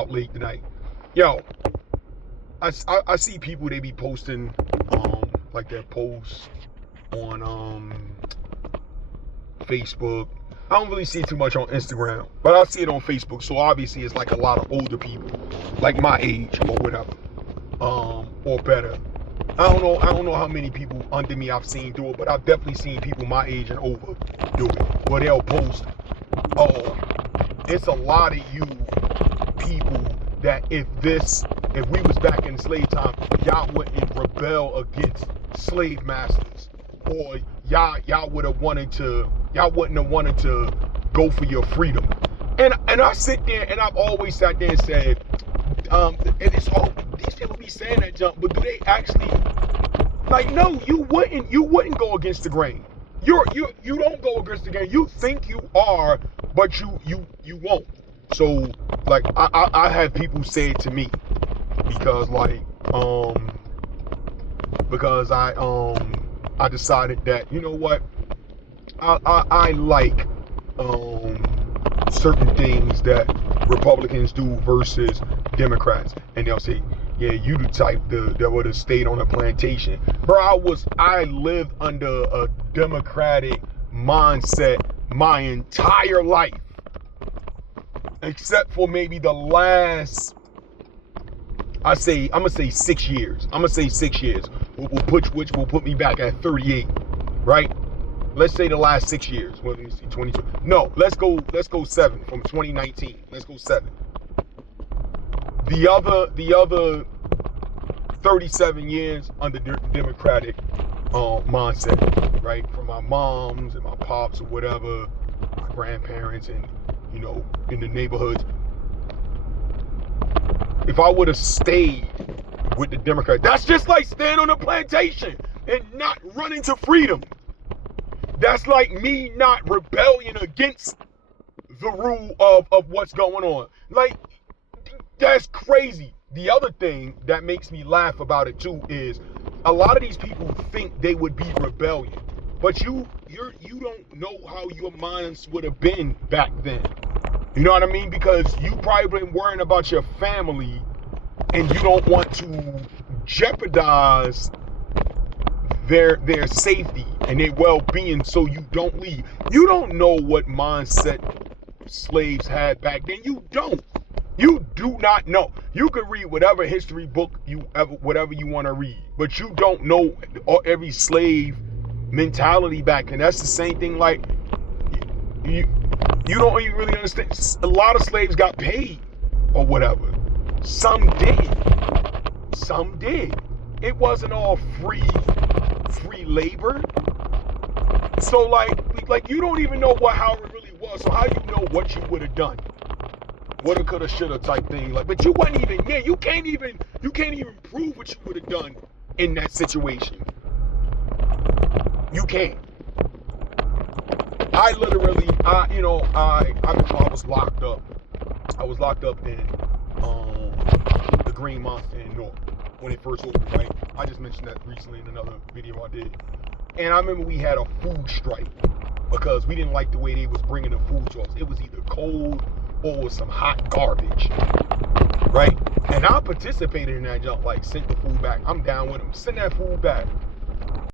out late tonight. Yo, I see people, they be posting like their posts on Facebook. I don't really see it too much on Instagram, but I see it on Facebook. So obviously it's like a lot of older people, like my age or whatever, or better. I don't know how many people under me I've seen do it, but I've definitely seen people my age and over do it. Where they'll post, oh, it's a lot of you people that if we was back in slave time, y'all wouldn't rebel against slave masters, or y'all wouldn't have wanted to go for your freedom. And I sit there and I've always sat there and said, and it's all these people be saying that junk, but do they actually, like, no, you wouldn't go against the grain. You don't go against the grain. You think you are, but you won't. So like I have people say it to me because I decided that, you know what, I like certain things that Republicans do versus Democrats, and they'll say, yeah, you the type that would have stayed on a plantation. Bro, I lived under a Democratic mindset my entire life, except for maybe the last, I'm gonna say 6 years. Which will put me back at 38, right? Let's say the last 6 years. Well, let me see, 22. No, let's go 7 from 2019. Let's go 7. The other 37 years under Democratic mindset, right? From my moms and my pops or whatever, my grandparents, and in the neighborhoods. If I would have stayed with the Democrats, that's just like staying on a plantation and not running to freedom. That's like me not rebelling against the rule of what's going on. Like, that's crazy. The other thing that makes me laugh about it too is a lot of these people think they would be rebellion, but you don't know how your minds would have been back then. You know what I mean? Because you probably been worrying about your family and you don't want to jeopardize their safety and their well-being, so you don't leave. You don't know what mindset slaves had back then. You do not know. You could read whatever history book whatever you want to read, but you don't know every slave mentality back then. That's the same thing, like, you don't even really understand. A lot of slaves got paid or whatever. Some did. It wasn't all free labor. So like you don't even know how it really was. So how you know what you would have done? Woulda, coulda, shoulda type thing. Like, but you wasn't even, you can't even prove what you would have done in that situation. You can't. I literally, I was locked up. I was locked up in the Green Monster in North when it first opened, right? I just mentioned that recently in another video I did. And I remember we had a food strike because we didn't like the way they was bringing the food to us. It was either cold or it was some hot garbage, right? And I participated in that jump, like, sent the food back. I'm down with them. Send that food back.